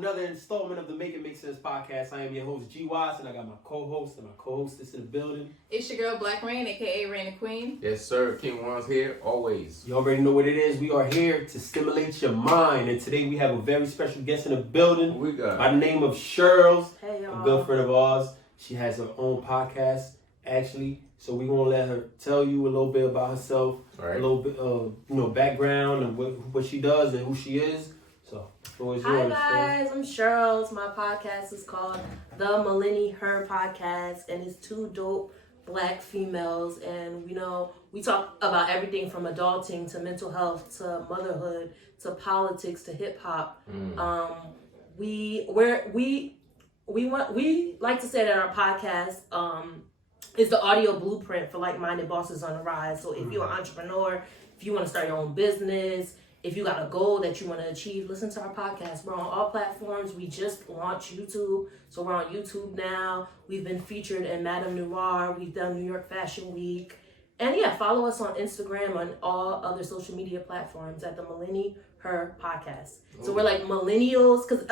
another installment of the Make It Make Sense podcast. I am your host, G. Watts, and I got my co-host and my co-hostess in the building. It's your girl, Black Rain, a.k.a. Rain the Queen. Yes, sir. King One's here, always. You already know what it is. We are here to stimulate your mind. And today we have a very special guest in the building. We got by the name of Shirls, hey, a good friend of ours. She has her own podcast, actually. So we're going to let her tell you a little bit about herself, right. A little bit of background and what she does and who she is. So, hi guys, I'm Shirls. My podcast is called the Millennial Her Podcast, and it's two dope Black females, and we talk about everything from adulting to mental health to motherhood to politics to hip hop. We like to say that our podcast is the audio blueprint for like-minded bosses on the rise. So if you're an entrepreneur, if you want to start your own business, if you got a goal that you want to achieve, listen to our podcast. We're on all platforms. We just launched YouTube, so we're on YouTube now. We've been featured in Madame Noir. We've done New York Fashion Week. And yeah, follow us on Instagram and all other social media platforms at the Millennial Her Podcast. So we're like millennials, because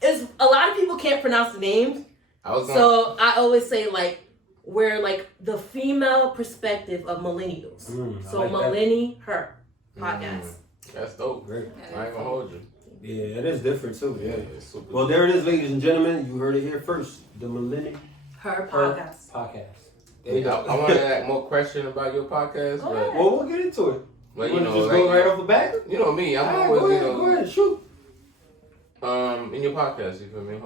it's a lot of people can't pronounce the names. So I always say like we're like the female perspective of millennials. So like Millennial Her Podcast. That's dope. Great. I ain't gonna hold you. Yeah, it is different too. Yeah. Super Well, there it is, ladies and gentlemen. You heard it here first. The Millennial Her Podcast. There you go. I want to ask more questions about your podcast, but well, we'll get into it. But you just go right off the bat. You know me. I'm always go ahead, shoot. In your podcast, you feel me?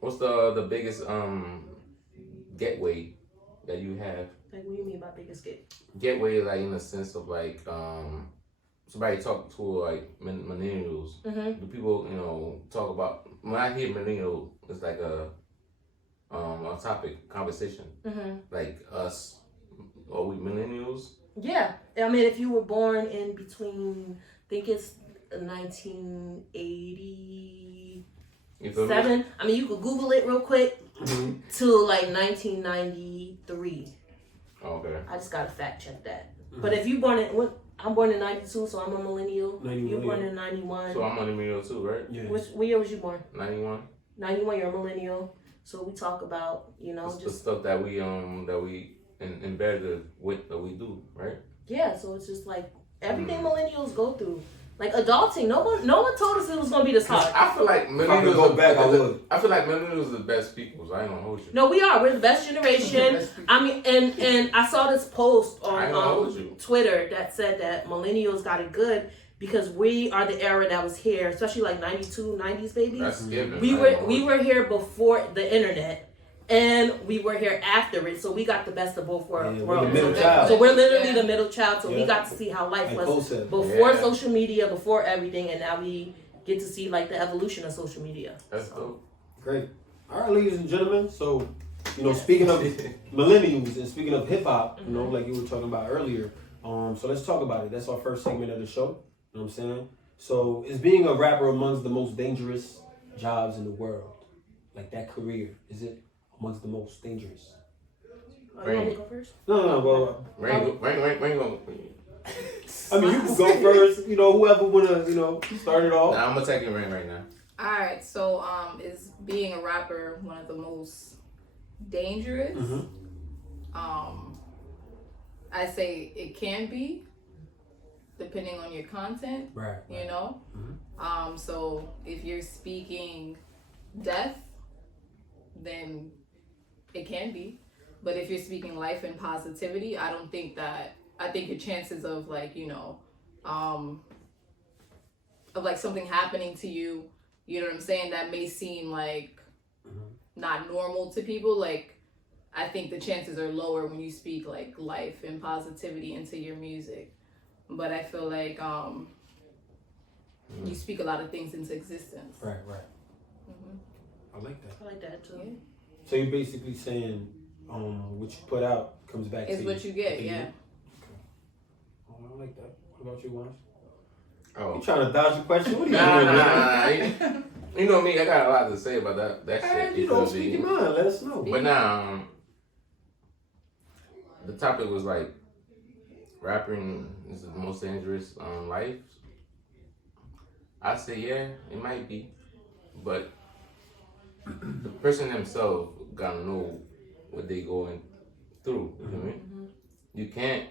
What's the biggest getaway that you have? Like, what do you mean by biggest Getaway, like in the sense of like somebody talk to like millennials. Do people talk about, when I hear millennial, it's like a topic conversation. Like us, are we millennials? Yeah, I mean, if you were born in between, I think it's 1987. I mean, you could Google it real quick to like 1993. Okay. I just gotta fact check that. But if you born in I'm born in 92, so I'm a millennial. You born in 91. So I'm a millennial too, right? Yeah. What year was you born? 91. 91, you're a millennial. So we talk about, just the stuff that we embedded with that we do, right? Yeah, so it's just like everything millennials go through. Like adulting, no one told us it was gonna be this hard. I feel like millennials I feel like millennials are the best people. So I ain't gonna hold you. No, we are. We're the best generation. I mean, and I saw this post on Twitter that said that millennials got it good because we are the era that was here, especially like 92, 90s babies. That's given. We were here before the internet. And we were here after it, so we got the best of both worlds. So we're literally the middle child, so we got to see how life was before social media, before everything, and now we get to see like the evolution of social media. That's dope. Great. All right, ladies and gentlemen. So, speaking of millennials and speaking of hip hop, like you were talking about earlier. So let's talk about it. That's our first segment of the show. You know what I'm saying? So, is being a rapper amongst the most dangerous jobs in the world? Like that career, is it amongst the most dangerous? You want me to go first? No. Well, Rain go. I mean, you can go first. Whoever wanna, start it off. Nah, I'm gonna take your Rain right now. All right. So, is being a rapper one of the most dangerous? I say it can be, depending on your content. Right. So if you're speaking death, then it can be. But if you're speaking life and positivity, I think your chances of like, of like something happening to you, you know what I'm saying, that may seem like not normal to people, like I think the chances are lower when you speak like life and positivity into your music. But I feel like you speak a lot of things into existence. Right. I like that. I like that too. Yeah. So you're basically saying what you put out comes back to you. Is what you get, yeah. Okay. Oh, I like that. What about you, Wans? Oh. You trying to dodge the question? What are you doing? Nah. You know me, I got a lot to say about that shit. Speak your mind. Let us know. But now, the topic was like, rapping is the most dangerous life. I say, yeah, it might be. But the person themselves gotta know what they going through. You know what I mean? You can't,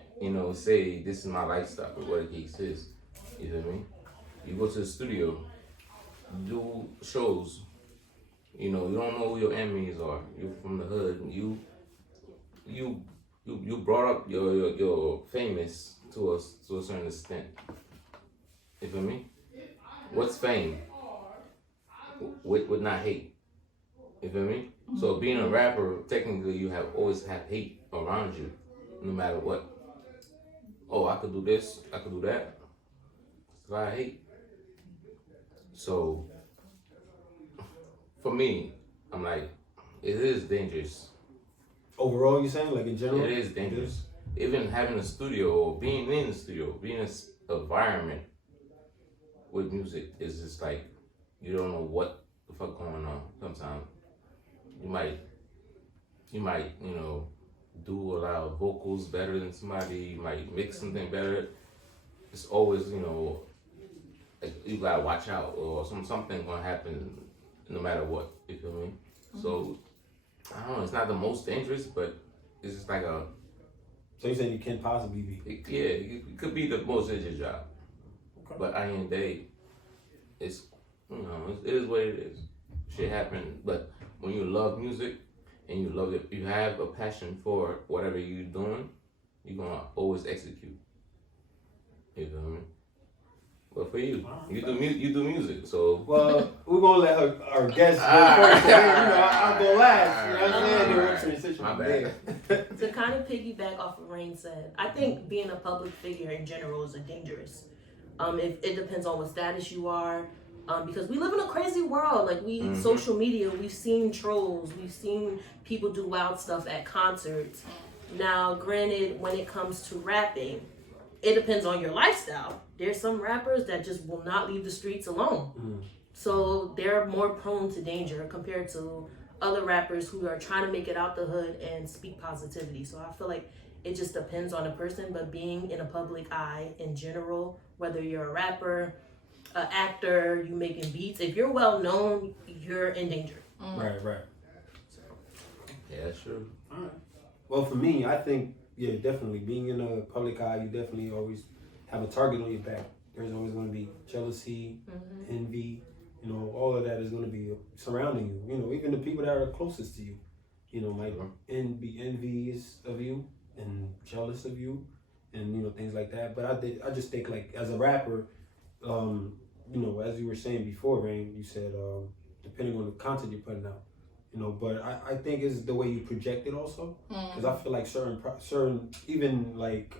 say this is my lifestyle or what the case is. You know what I mean? You go to the studio, do shows. You don't know who your enemies are. You're from the hood. You brought up your famous to a certain extent. You feel me? What's fame? With not hate. You feel me? So being a rapper, technically you always have hate around you, no matter what. Oh, I could do this, I could do that. It's a lot of hate. So for me, I'm like, it is dangerous. Overall, you saying, like in general? It is dangerous. Even having a studio or being in the studio, being in an environment with music is just like, you don't know what the fuck going on sometimes. You might, do a lot of vocals better than somebody, you might mix something better. It's always, like you gotta watch out or something gonna happen no matter what, you feel me? So, I don't know, it's not the most dangerous, but it's just like a... So you're saying you can't possibly be? It could be the most dangerous job. Okay. But at the end of the day, it's, it is what it is. Shit happen, but when you love music and you love it, you have a passion for whatever you're doing, you're gonna always execute. You feel me? But for you, you do music, so. Well, we're gonna let our guests go first. I'll go last. You know what I'm saying? We'll transition My from bad. there. To kind of piggyback off of Rain said, I think being a public figure in general is dangerous. If it depends on what status you are. Because we live in a crazy world. Like social media, we've seen trolls, we've seen people do wild stuff at concerts. Now, granted, when it comes to rapping, it depends on your lifestyle. There's some rappers that just will not leave the streets alone. So they're more prone to danger compared to other rappers who are trying to make it out the hood and speak positivity. So I feel like it just depends on the person, but being in a public eye in general, whether you're a rapper, an actor, you making beats, if you're well known, you're in danger. Right. So. Yeah, that's true. All right. Well, for me, I think, definitely being in a public eye, you definitely always have a target on your back. There's always going to be jealousy, envy, all of that is going to be surrounding you. Even the people that are closest to you, might be envious of you and jealous of you, and things like that. But I just think, like, as a rapper, as you were saying before, Rain, you said depending on the content you're putting out, but I think it's the way you project it also, because I feel like certain even like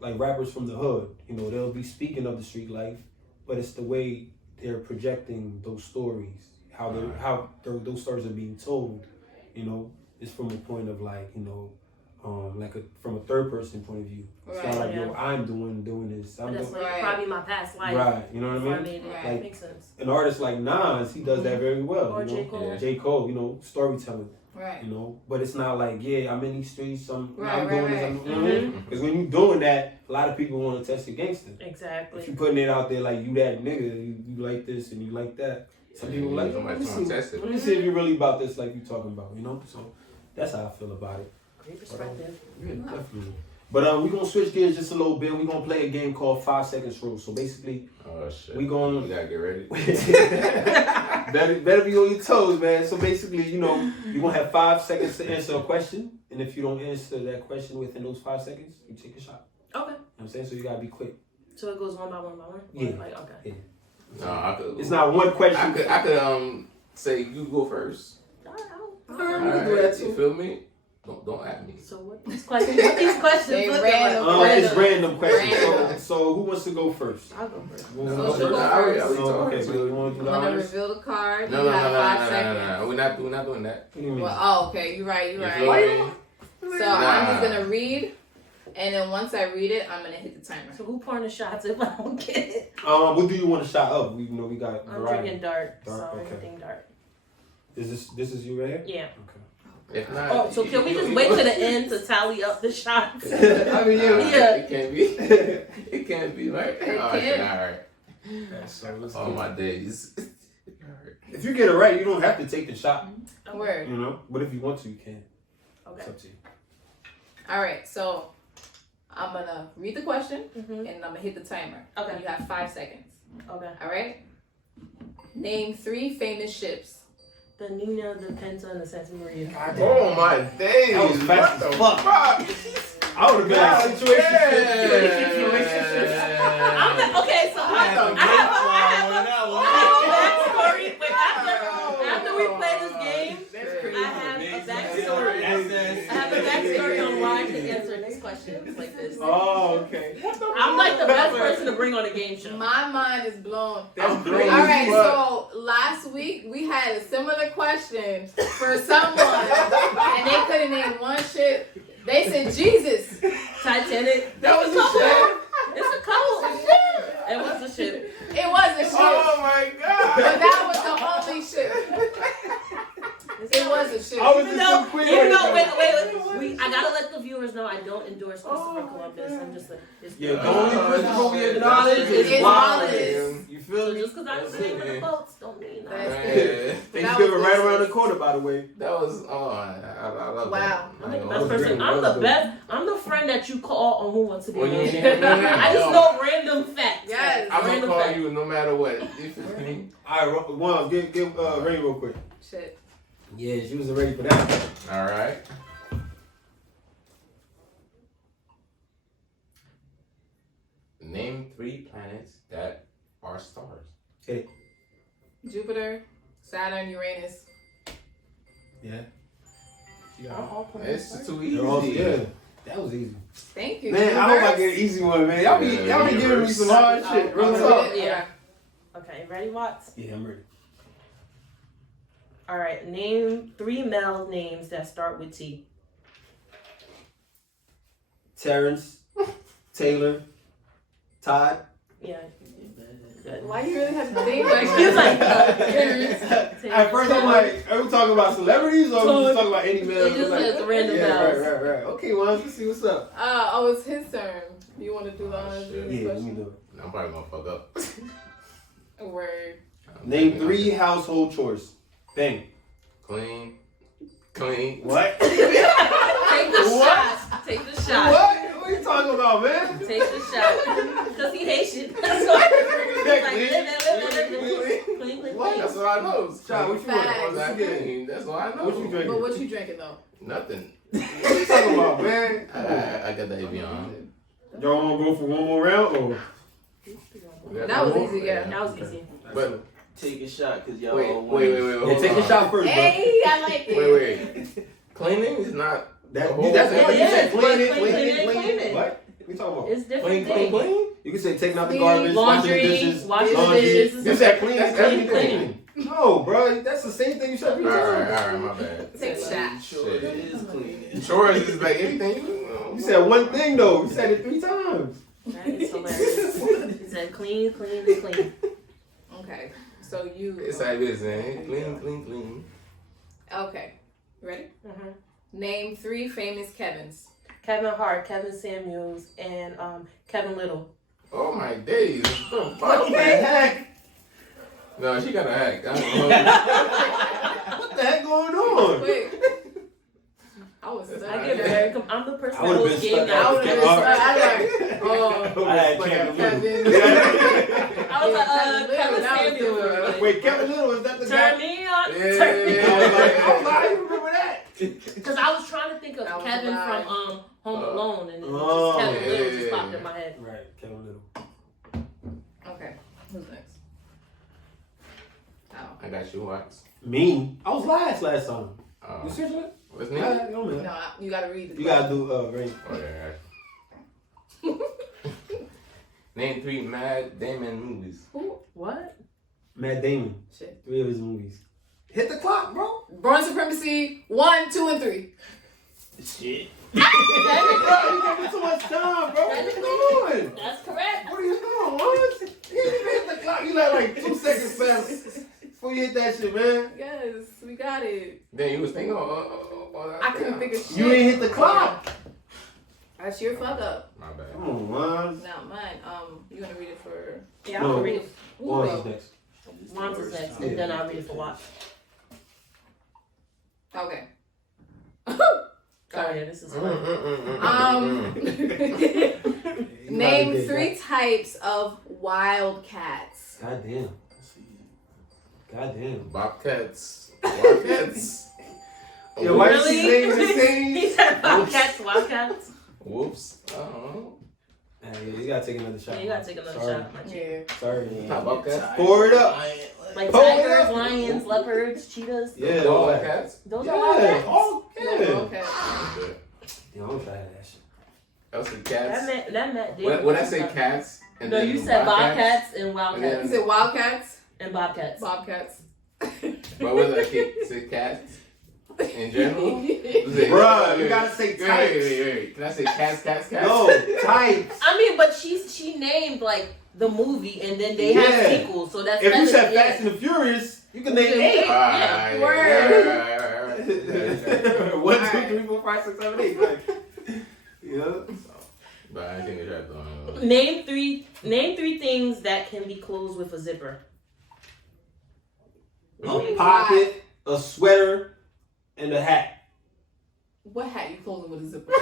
rappers from the hood, they'll be speaking of the street life, but it's the way they're projecting those stories, how those stories are being told, it's from a point of like, from a third person point of view. It's not like, I'm doing this. That's probably my past life. Right, you know what I mean? Like, makes sense. An artist like Nas, he does that very well. Or J. Cole. Yeah. J. Cole, storytelling. Right. But it's not like, I'm in these streets, I'm doing this. Because when you're doing that, a lot of people want to test your gangster. Exactly. If you're putting it out there like you that nigga, you like this and you like that. Some people like, let me see if you're really about this like you talking about, So that's how I feel about it. Great perspective. Yeah, definitely. But we're going to switch gears just a little bit. We're going to play a game called 5 Seconds Rule. So basically, we got to get ready. better be on your toes, man. So basically, you're going to have 5 seconds to answer a question. And if you don't answer that question within those 5 seconds, you take a shot. Okay. You know what I'm saying? So you got to be quick. So it goes one by one? Yeah. Okay. Yeah. No, it's not one question. I could say you go first. All right, do that too. You feel me? Don't at me. So what these questions? It's random questions. So who wants to go first? I'll go first. So she'll go first. Okay, so you want to do I'm gonna reveal the card. No. We're not doing that. What do you mean? Well, okay, you're right. So I'm just gonna read, and then once I read it, I'm gonna hit the timer. So who pouring the shots if I don't get it? What do you want to shot up? We got. I'm drinking dark. So okay. anything dark. Is this is you right here? Yeah. Okay. If not, so can we just wait to the end to tally up the shots? I mean, it can't be. It can't be, right? It can. All right. So all my days. If you get it right, you don't have to take the shot. Word. You know, but if you want to, you can. Okay. It's up to you. All right, so I'm gonna read the question Mhm. and I'm gonna hit the timer. Okay. You have 5 seconds. Okay. All right. Name 3 famous ships. The Nina, the Penta, and the Santa Maria. Oh my days! That was fast What as the fuck. I would have been like situationship. Okay, so I have a backstory. Wait, after we play this game, I have a backstory. I have a backstory on why I can answer these questions like this. Oh, okay. I'm like the best person to bring on a game show. My mind is blown. That's crazy. All right, so last week we had a similar question for someone, and they couldn't name one ship. They said Jesus. Titanic. That was a ship. It's a couple. It was a ship. It was a ship, Oh my but god! that was the only ship. It was a ship. I was Even just though, so quick. wait, I gotta let the viewers know I don't endorse Christopher Columbus. I'm just like, it's Yeah, the only Christopher we acknowledge is It's Wallace. Wallace. You feel So me? just because I was naming the boats don't mean That's that. good. Thanksgiving right around the corner, by the way. That was I love Wow. that. I'm the Like, best person. I'm the best. I'm the friend that you call on Who Wants to Be a When you- Millionaire. I just know random facts. Yes. I'm gonna Random call facts. you no matter what. You feel me? All right, one, give Ray real quick. Shit. Yeah, she wasn't ready for that. All right. Name 3 planets that are stars. Jupiter, Saturn, Uranus. Yeah. It's too easy. Yeah, that was easy. Thank you. Man, I hope I universe. get an easy one, man. Y'all be giving me some hard shit. Real Oh, talk. Yeah. Okay, ready, Watts? Yeah, I'm ready. All right, name 3 male names that start with T. Terrence, Taylor, Todd. Yeah. Good. Why you really have to think like He's like, At first, I'm like, are we talking about celebrities or are we just talking about any male? He just Like, says random yeah, males. right. Okay, well, let's see what's up. oh, it's his turn. You want to do the honors? shit. of Yeah, the let me question? know. I'm probably gonna fuck up. Word. Name 3 household chores. Bang. Clean. What? Take the shot. Take the shot. What? What are you talking about, man? Take the shot. Because he Haitian. That's why. Clean. What? That's what I know. Shot, what you Facts. want? What you getting? That's what I know. What you drinking? But what you drinking though? Nothing. What you talking about, man? I got the Evian. Y'all want to go for one more round? Or? That was easy, yeah. That was easy. But Take a shot because y'all wait. all Yeah, Yeah, take a shot first, bro. Hey, I like it. Wait. Cleaning is not. That's the what whole you thing. said. Clean it. Clean it. What? We talking about? It's different Clean. things. You can say taking out the Clean, garbage, washing the Laundry, dishes. washing the laundry. dishes. You said clean. That's Clean. everything. No, bro. That's the same thing you said 3 All times. right, my bad. Take a shot. Sure it is clean. Chores is like anything you know. You said one thing though. You said it 3 times. That is hilarious. He said clean. Okay, so you. It's like this, man. Clean. Okay, ready? Mm-hmm. Name 3 famous Kevins. Kevin Hart, Kevin Samuels, and Kevin Little. Oh my days. What the What fuck, the man? heck? No, she got a hack. I don't know. What the heck going on? Wait. I was stuck. I get very. I'm the person I that would've holds been game stuck. I now. would have been stuck. I had Kevin. I was like, Kevin That was Samuels. good. Wait, Kevin Little, is that the guy? Turn me on. Yeah. Turn me I on. was like, how do you remember that? Because I was trying to think of That was Kevin right. from Home Alone, and it Oh, just Kevin Little yeah. just popped in my head. Right, Kevin Little. Okay, who's next? Oh. I got you, Wax. Me? I was last time. You serious? What's No, name? man. No, you gotta read the You gotta do Ray. Okay. Name 3 Matt Damon movies. Who? What? Matt Damon. Shit. 3 of his movies. Hit the clock, bro. Born Supremacy 1, 2, and 3. Shit. That's Bro, you gave me too much time, bro. What you doing? correct. What are you doing, Lawrence? You didn't even hit the clock. You let like 2 seconds pass before you hit that shit, man. Yes, we got it. Then you was thinking all that. I couldn't think of shit. You ain't hit the clock. That's your fuck up. My bad. Come on, Lawrence. Now mine. You gonna read it for? Yeah, No. I'm reading. Who Lawrence is wrote? next. Ron's is next, and then I'll read it for Watch. Okay. Sorry, this is Name 3 types of wildcats. Goddamn. Goddamn. Bobcats. Wildcats. Yo, why Really? is she saying the same? He said Wildcats. Whoops. I don't know. Hey, you gotta take another shot. Yeah, you gotta take another shot, my chick. Yeah. Sorry. Not Bobcats. Pour it up. Like Pour it tigers, up. lions, leopards, cheetahs. Yeah, All all that. cats. Those Yeah. are wildcats. Oh, yeah. Okay. Yo, I'm trying that shit. I said cats. That meant When I say cats, and No, then you said bobcats and You wildcats. said wildcats? And bobcats. Bobcats. But was I say cats in general? Bruh, you gotta say types. Wait. Can I say cats? No, types. I mean, but she named like the movie, and then they have Yeah. sequels, so that's If you said yeah. Fast and the Furious, you can name Yeah. 8. Yeah, Word. 1, 2, 3, 4, 5, 6, 7, 8. Like, yeah. But I think it's right. Name three things that can be closed with a zipper. A pocket, a sweater, and a hat. What hat you closing with a zipper?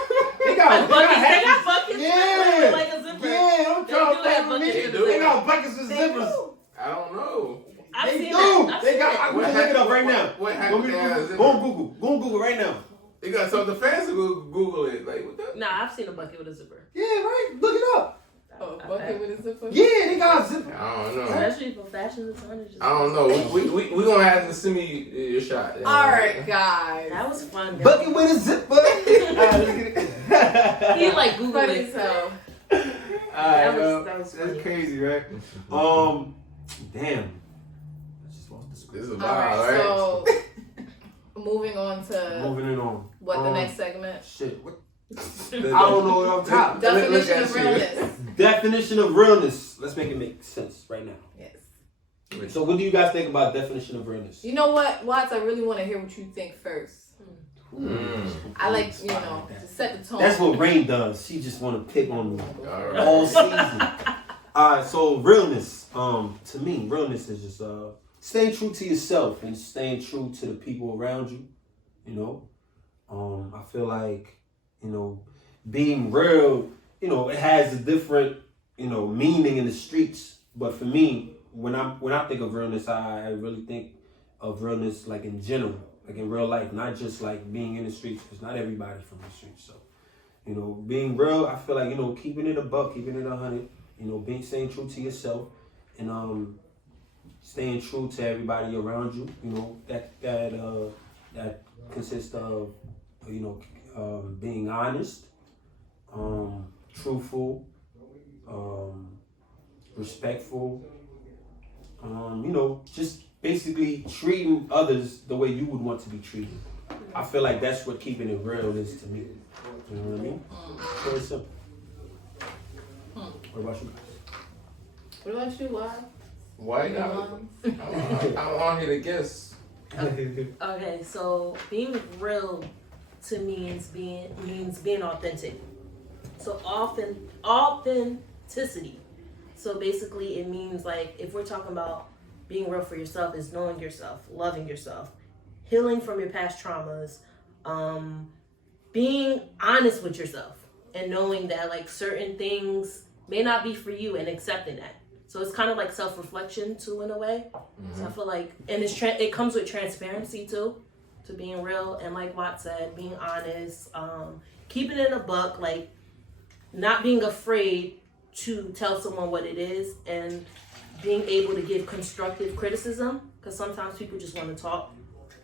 They got hats. buckets Yeah. with like a zipper. Yeah, I'm They trying do to play have with me. buckets with They a got buckets and zippers. I don't know. I've They seen do. that. I've They seen got. that. I'm gonna look it up right now. What hat Go they have a zipper? Go on Google. Go on Google right now. They got something fancy. Google it. Like what the? Nah, I've seen a bucket with a zipper. Yeah, right. Look it up. Oh, a bucket with a zipper? Yeah, they got a zipper. I don't know. Especially for fashion designers. I don't know. We gonna have to send me your shot. Alright, guys. That was fun. Guys. Bucket with a zipper. Alright, let's get it. He like Google Funny it. as hell. Alright, That was funny. that's crazy, right? Damn. I just lost the script. This is wild, Alright, right? so moving on to Moving it on. what the next segment? Shit. What? I don't know what I'm top. Definition at of you. realness. Definition of realness. Let's make it make sense right now. Yes. So, what do you guys think about definition of realness? You know what, Watts? I really want to hear what you think first. Mm. I like, to set the tone. That's what Rain does. She just want to pick on me All right. all season. Alright, so realness. To me, realness is just staying true to yourself and staying true to the people around you. You know, I feel like being real. It has a different meaning in the streets. But for me, when I think of realness, I really think of realness like in general, like in real life, not just like being in the streets, because not everybody from the streets. So, being real, I feel like keeping it a buck, keeping it 100. Staying true to yourself, and staying true to everybody around you. That consists of being honest, truthful, respectful. Just basically treating others the way you would want to be treated. I feel like that's what keeping it real is to me. You know what I mean? Very simple. What about you guys? What about you, Watts? Why not? I want you to guess. Okay, so being real to me means being authentic. So authenticity. So basically it means like if we're talking about being real for yourself is knowing yourself, loving yourself, healing from your past traumas, being honest with yourself and knowing that like certain things may not be for you and accepting that. So it's kind of like self-reflection too in a way. Mm-hmm. So I feel like, and it comes with transparency too, to being real. And like Watt said, being honest, keeping it a buck, like not being afraid to tell someone what it is and being able to give constructive criticism. Because sometimes people just want to talk,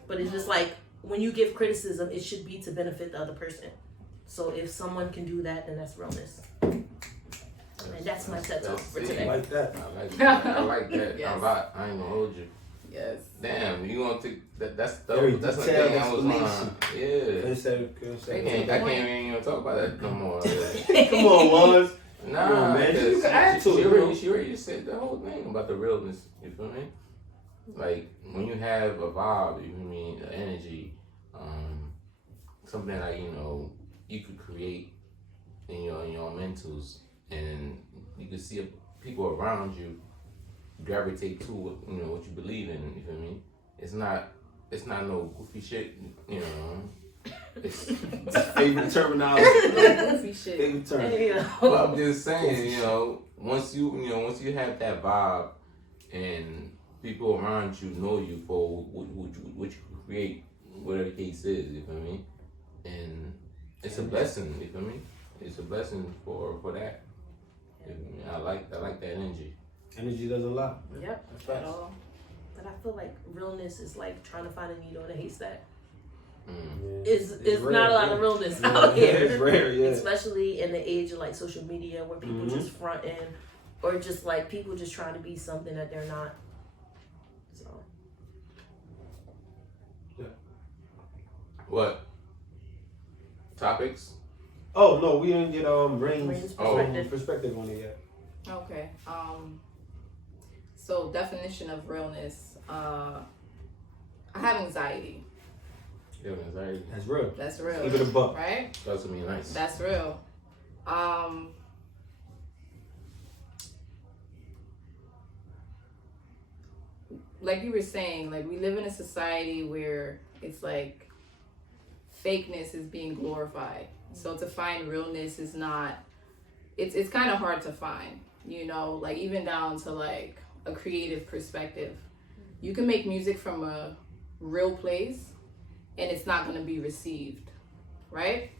but it's just like when you give criticism, it should be to benefit the other person. So if someone can do that, then that's realness. And that's my TED Talk for today. I like that. I like that Yes. a lot. I ain't gonna hold you. Yes. Damn, you gonna take that? That's Very the thing detailed I was on. explanation. Yeah. I can't even talk about that no more. Come on, Lawrence. Nah, Come on, man. because You can add to she it, bro. already said the whole thing about the realness. You feel me? Like when you have a vibe, you feel me, an energy, something like you could create in your mentals, and you can see people around you gravitate to what you believe in. You feel me? It's not no goofy shit. You know. It's favorite terminology. Goofy shit. Favorite term. But I'm just saying, once you have that vibe, and people around you know you for what you create, whatever the case is, you feel me? And it's a blessing, you feel me? It's a blessing for that. I like that energy. Energy does a lot. Yep. That's At facts. all. But I feel like realness is like trying to find a needle in a haystack. Yeah. It's rare, not a lot of yeah. realness Yeah, out here. It's rare, yeah. Especially in the age of like social media where people Mhm. just front in, or just like people just trying to be something that they're not. So What? Topics? Oh no, we didn't get Rain's Rain's perspective. perspective on it yet. Okay. So definition of realness. I have anxiety. Yeah, anxiety. That's real. That's real. Give it a buck. Right? That's gonna be nice. That's real. Like you were saying, like we live in a society where it's like fakeness is being glorified. So to find realness is not, it's kind of hard to find, like even down to like a creative perspective. You can make music from a real place and it's not going to be received, right?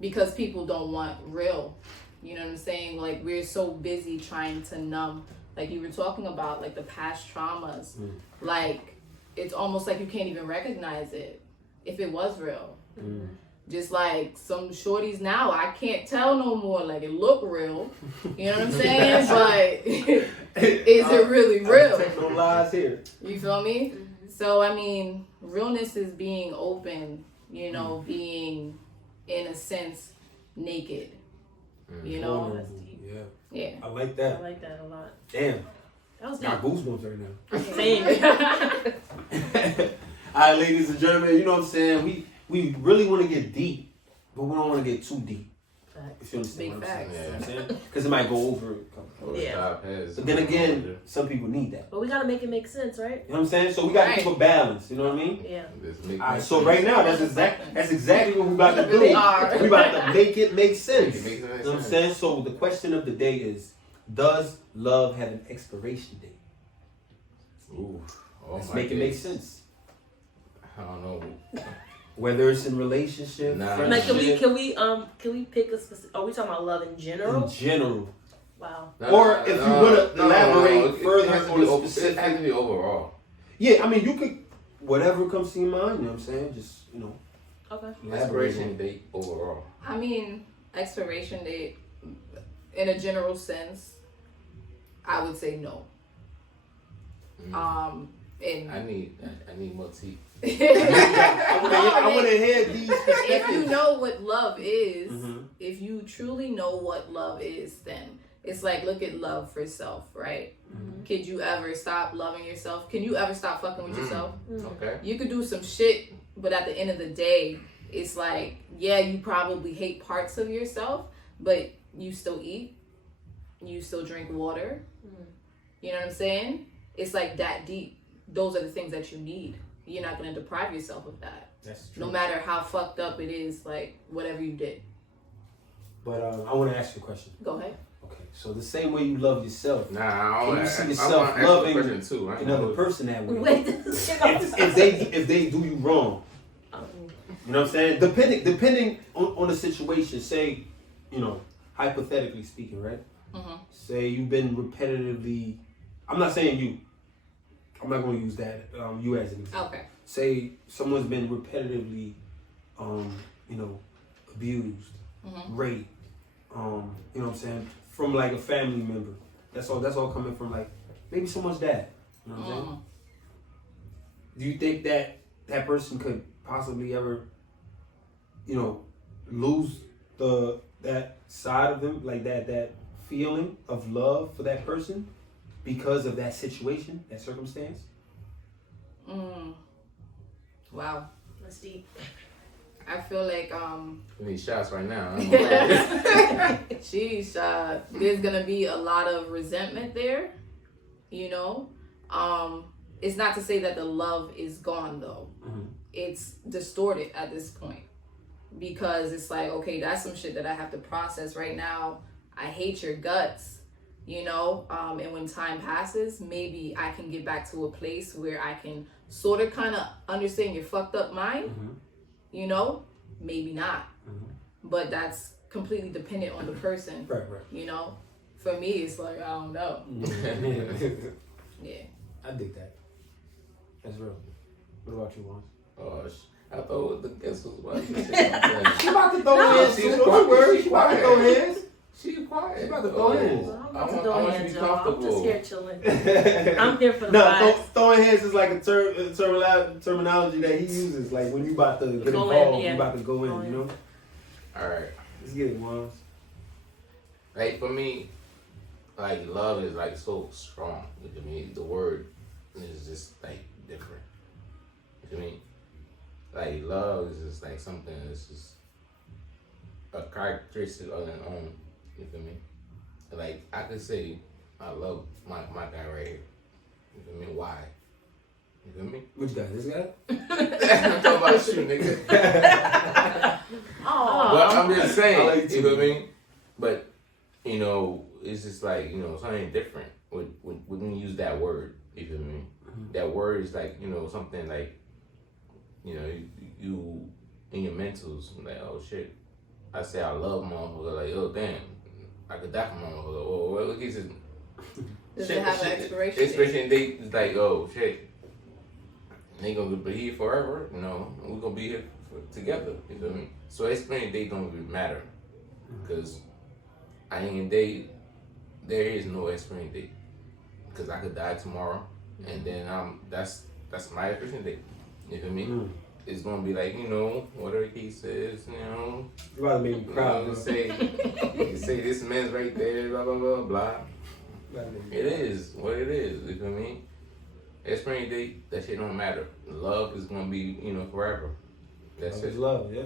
Because people don't want real. You know what I'm saying? Like we're so busy trying to numb, like you were talking about, like the past traumas. Like it's almost like you can't even recognize it if it was real. Just like some shorties now, I can't tell no more. Like it look real, you know what I'm saying? But is it really real? Take no lies here. You feel me? So I mean, realness is being open, being in a sense naked. You know? that's deep. Yeah. Yeah. I like I that. like that a lot. Damn. That was Got deep. goosebumps right now. Same. All right, ladies and gentlemen, you know what I'm saying? We really want to get deep, but we don't want to get too deep. If you understand Big what I'm facts. saying. You know what I'm saying? Because it might go over. Yeah. But then again, some people need that. But we gotta make it make sense, right? You know what I'm saying? So we got to Right. keep a balance. You know what I mean? Yeah. All right, so right now, that's exactly what we about to do. Really are. We about to make it make sense. Make it make You sense. know what I'm saying? So the question of the day is, does love have an expiration date? Ooh. Oh Let's my make it make goodness. sense. I don't know. Whether it's in relationship, Nah. Like, friendship, can we pick a specific? Are we talking about love in general? in general. Wow. Or if you wanna elaborate further it has to on be the over- specific- It has to be overall. Yeah, I mean, you could, whatever comes to your mind, you know what I'm saying? Just, Okay. elaborate. Expiration date overall. I mean, expiration date, in a general sense, I would say no. Mm. And I need more tea. I want to hear these if perspectives. you know what love is, Mhm. if you truly know what love is, then it's like, look at love for self, right? Could you ever stop loving yourself? Can you ever stop fucking with yourself? Okay. You could do some shit, but at the end of the day, it's like, yeah, you probably hate parts of yourself, but you still eat, you still drink water. You know what I'm saying? It's like that deep. Those are the things that you need. You're not going to deprive yourself of that. That's true. No matter how fucked up it is, like whatever you did. But I want to ask you a question. Go ahead. Okay, so the same way you love yourself, Nah, I Can want you see to yourself ask a loving question too. I ain't another gonna- person that way. Wait. if they do you wrong, you know what I'm saying? Depending on the situation, say, hypothetically speaking, right? Say you've been repetitively, I'm not saying you, I'm not going to use that, you as an example. Okay. Say someone's been repetitively, abused, raped, you know what I'm saying, from like a family member. That's all coming from like maybe someone's dad. You know what I'm saying? Do you think that person could possibly ever, lose that side of them, like that feeling of love for that person because of that situation, that circumstance? Wow. That's deep. I feel like We need shots right now. sheesh, there's gonna be a lot of resentment there. you know. It's not to say that the love is gone though. Mm-hmm. It's distorted at this point because it's like, okay, that's some shit that I have to process right now. I hate your guts, you know. And when time passes, maybe I can get back to a place where I can sort of kind of understand your fucked up mind, you know. Maybe not, but that's completely dependent on the person, Right. you know. For me, it's like, I don't know. Yeah. I dig that. That's real. What about you, Juan? Oh, I thought the guest was about to say She about to throw hands. she's Don't quiet. worry. She's She about to quiet. throw hands. She's quiet. She about to throw hands. I'm I about to want throw you to hands, be y'all. I'm just comfortable. here chilling. I'm here for the No, vibes. throwing hands is like a terminology that he uses. Like when you about to get Go involved, in, yeah. you about to go in. Go You in. know. All right. Let's get it, Juan. Like for me, like love is like so strong. You know what I mean? The word is just like different. You know what I mean? Like love is just like something that's just a characteristic of its own. You feel me? Like I could say I love my guy right here. You feel me? Why? You feel me? Which guy? This guy? I'm talking about you, nigga. Oh, But I'm just I saying, like you feel me? But you know, it's just like, you know, something different when you use that word. You feel me? That word is like, you know, something like, you know, you in your mentals like, oh shit. I say I love motherfucker, like, oh damn, I could die for motherfucker. Or well, look, it's just Does it have an expiration date? Expiration date is like, oh shit. They gonna be here forever, you know. We're gonna be here together. You feel me? So expiration date don't really matter, because I ain't date. There is no expiration date, because I could die tomorrow, and then that's my expiration date. You feel me? It's gonna be like, you know, whatever he says, you know. You about to make me cry. You know, say this man's right there, blah blah blah blah. It is what it is. You feel me? Expiration date, that shit don't matter. Love is gonna be, you know, forever. That's Love it. is love, yeah.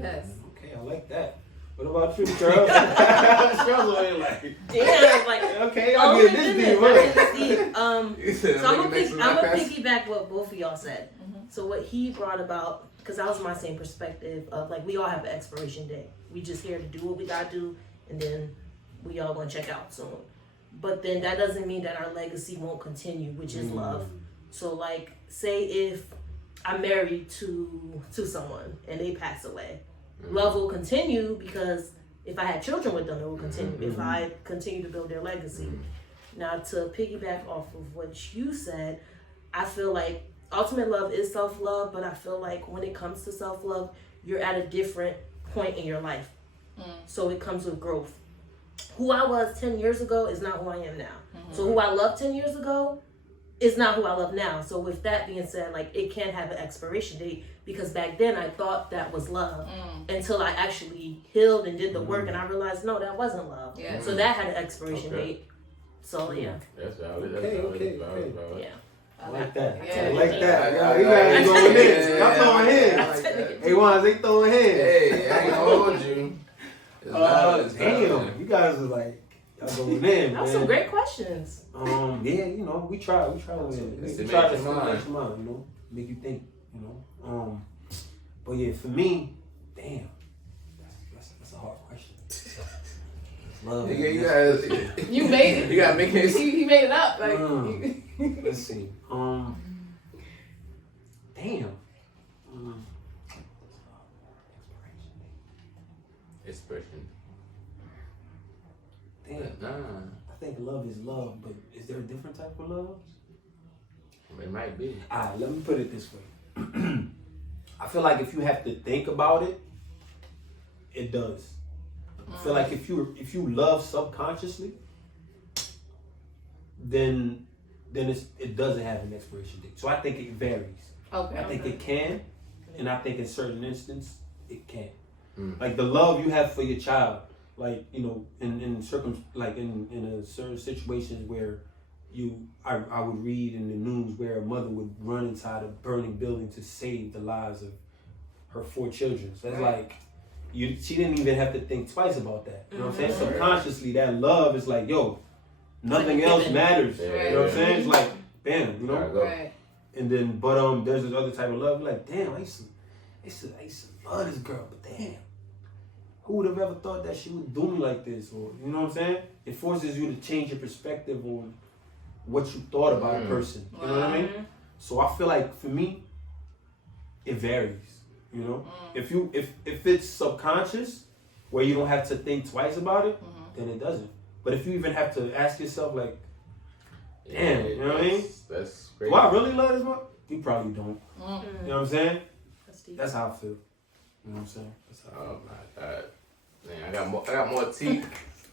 Yes. Okay, I like that. What about you, Charles? Charles over here like, damn, like, okay, oh I'll my get this goodness, deep, I right? didn't see. You said So I'm make it gonna next to my piggyback what both of y'all said. So what he brought about, because that was my same perspective of like, we all have an expiration date. We just here to do what we gotta do, and then we all gonna check out soon. But then that doesn't mean that our legacy won't continue, which is love. So like, say if I'm married to someone and they pass away, love will continue, because if I had children with them, it will continue. If I continue to build their legacy. Now, to piggyback off of what you said, I feel like ultimate love is self-love, but I feel like when it comes to self-love, you're at a different point in your life. So it comes with growth. Who I was 10 years ago is not who I am now. So who I loved 10 years ago is not who I love now. So with that being said, like, it can have an expiration date, because back then I thought that was love until I actually healed and did the work, and I realized, no, that wasn't love. Yeah. So that had an expiration date. So yeah. That's valid. That's Okay, valid. okay, Valid, okay. valid. Yeah. I like that. Yeah. I like that. Yeah, You guys yeah, throwing yeah, hands. Y'all throwing I hands. like that. Hey, Juan, they throwing hands. Hey, I ain't gonna hold you. It's valid, it's valid. Damn, you guys are like, y'all going in, man. That was some great questions. Yeah, you know, we try with it. It's We to try make to your mind. stimulate your mind, you know, make you think, you know. But yeah, for me, damn, that's a hard question. Love. You guys, You made it. you gotta make it. He made it up. Like, Let's see. Damn. Expression. Damn. Nah, I think love is love, but is there a different type of love? it might be. Alright, let me put it this way. I feel like if you have to think about it, it does. I feel like if you love subconsciously, then it doesn't have an expiration date. So I think it varies. okay. I think it can, and I think in certain instances it can. Mm. Like the love you have for your child, like, you know, in a certain situations where I would read in the news where a mother would run inside a burning building to save the lives of her 4 children. So it's like she didn't even have to think twice about that. You know what I'm saying? Subconsciously, that love is like, yo, nothing Like a else given. matters. Yeah, You know what I'm saying? It's like, bam, you know. Gotta go. Right. And then, but there's this other type of love. Like, damn, I used to love this girl, but damn, who would have ever thought that she would do me like this? Or you know what I'm saying? It forces you to change your perspective on what you thought about a person. You know what I mean? So I feel like for me, it varies. You know, if it's subconscious, where you don't have to think twice about it, then it doesn't. But if you even have to ask yourself, like, damn, you know what I mean? That's crazy. Do I really love this one? You probably don't. You know what I'm saying? That's deep. That's how I feel. You know what I'm saying? That's how I feel. Oh my god. Man, I got more tea.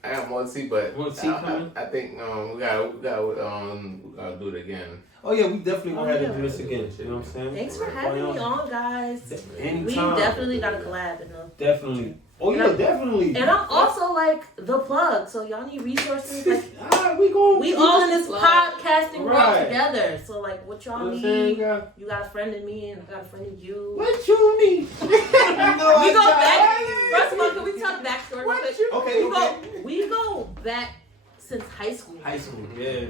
I got more tea, but More tea coming? I think we gotta do it again. Oh yeah, we definitely gonna have yeah. to do this again. You know what I'm saying? Thanks for having me on, guys. Anytime. We definitely got to collab. Definitely. Oh yeah, definitely. And I'm also like the plug, so y'all need resources. Like, Alright, we all in this Plug. podcasting world Right. together. So like, what y'all You know what I'm saying, need? girl? You got a friend in me, and I got a friend in you. What you need? We go back. First of all, can we tell the backstory? real quick? Okay. We go back since high school. High school, yeah.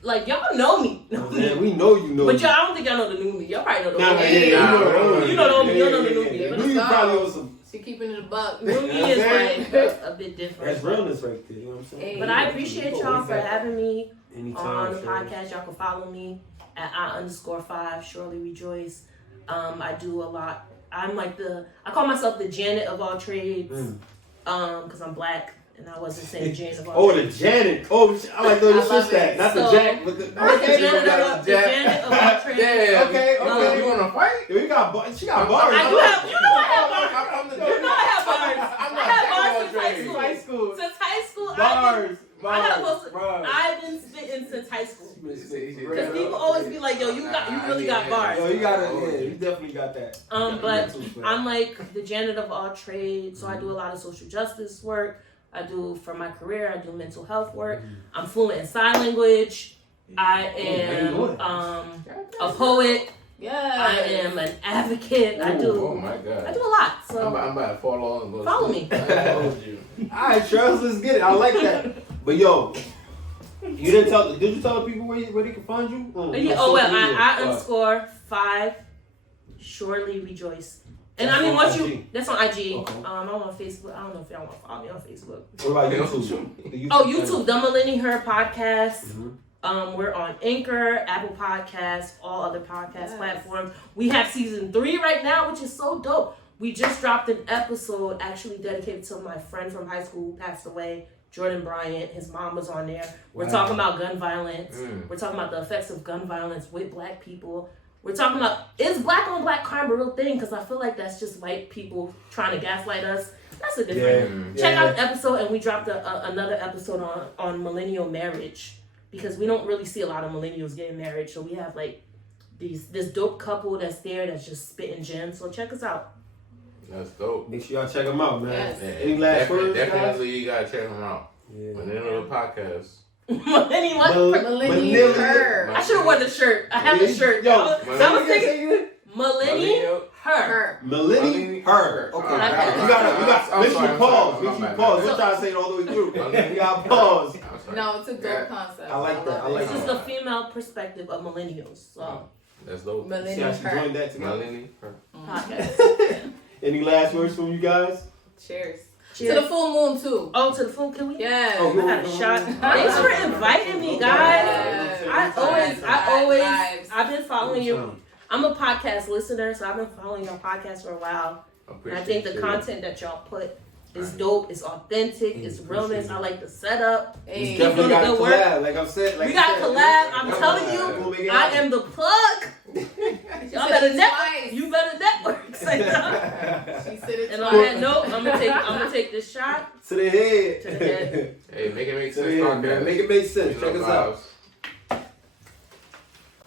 Like y'all know me. Man, we know you know. But me. y'all, I don't think y'all know the new me. Y'all probably know the Nah, old yeah, me. yeah, You know the new me. Yeah, But you probably on some. She keeping it a buck. New me is like a bit different. That's realness right there. You know what I'm saying? But I appreciate y'all for having me Anytime, on the sure. podcast. Y'all can follow me at I_5 Surely Rejoice. I do a lot. I call myself the Janet of all trades. Because I'm black and I wasn't saying Janet of all trades. The Janet. Oh, I like the way you I love switched that. it. Not So, the Jack, but the Janet of all trades. Yeah. Okay. You wanna fight? Yo, she got bars. I do have, you know I have bars. I'm the You know I have bars. I'm I have not bars since high Jack school. High school. Since high school, Bars. I've been spitting since high school. Because people always be like, yo, you really got bars. Yo, you definitely got that. But I'm like the Janet of all trades, so I do a lot of social justice work. I do for my career. I do mental health work. I'm fluent in sign language. I am a poet. Yeah. I am an advocate. I do. Oh my god. I do a lot. So I'm about to fall on and go. follow me. I told you. Alright, Charles, let's get it. I like that. But yo, did you tell the people where they can find you? Yeah, I_5 Surely Rejoice. And That's I mean, on IG. that's on IG. Okay. I'm on Facebook. I don't know if y'all want to follow me on Facebook. What about YouTube? Oh, YouTube, the Millennial Her Podcast. Mm-hmm. We're on Anchor, Apple Podcasts, all other podcast platforms. We have season 3 right now, which is so dope. We just dropped an episode actually dedicated to my friend from high school who passed away, Jordan Bryant. His mom was on there. We're talking about gun violence. We're talking about the effects of gun violence with black people. We're talking about, is black on black crime a real thing? Because I feel like that's just white people trying to gaslight us. That's a different. Check out the episode, and we dropped another episode on millennial marriage. Because we don't really see a lot of millennials getting married. So we have like this dope couple that's there that's just spitting gems. So check us out. That's dope. Make sure y'all check them out, man. Yes. Yeah, Any last words, guys? Definitely, you gotta check them out. Yeah. Millennial Podcast. Millennial Her. I should have worn the shirt. I have the shirt. Yo, I was thinking Millennial Her. Her. Millennial Her. Okay. Okay. You gotta make sure you pause. Make I'm sure you sorry. pause. Don't try to say it all the way through. You gotta pause. I'm sorry. No, it's a dope concept. I like that. I like This is that. the female perspective of millennials. So That's dope. See Millennial how she Her. joined that together? Millennial Her. podcast. Any last words from you guys? Cheers. Cheers. To the full moon too. Oh, to the full, can we? Yeah. Oh, I had a shot. Thanks Oh. for inviting me, guys. Vibes. I've been following you. I'm a podcast listener, so I've been following your podcast for a while. And I think the content that y'all put is dope. It's authentic. It's realness. I like the setup. Hey. We definitely got to good work. collab. Like I've said. We got collab. I'm telling you, I am the plug. Y'all better network. You better network. Say that. She said it And twice. on that note, I'm gonna take this shot. To the head. To the head. Hey, make it make To sense. the head, man. Make it make sense. Check us out.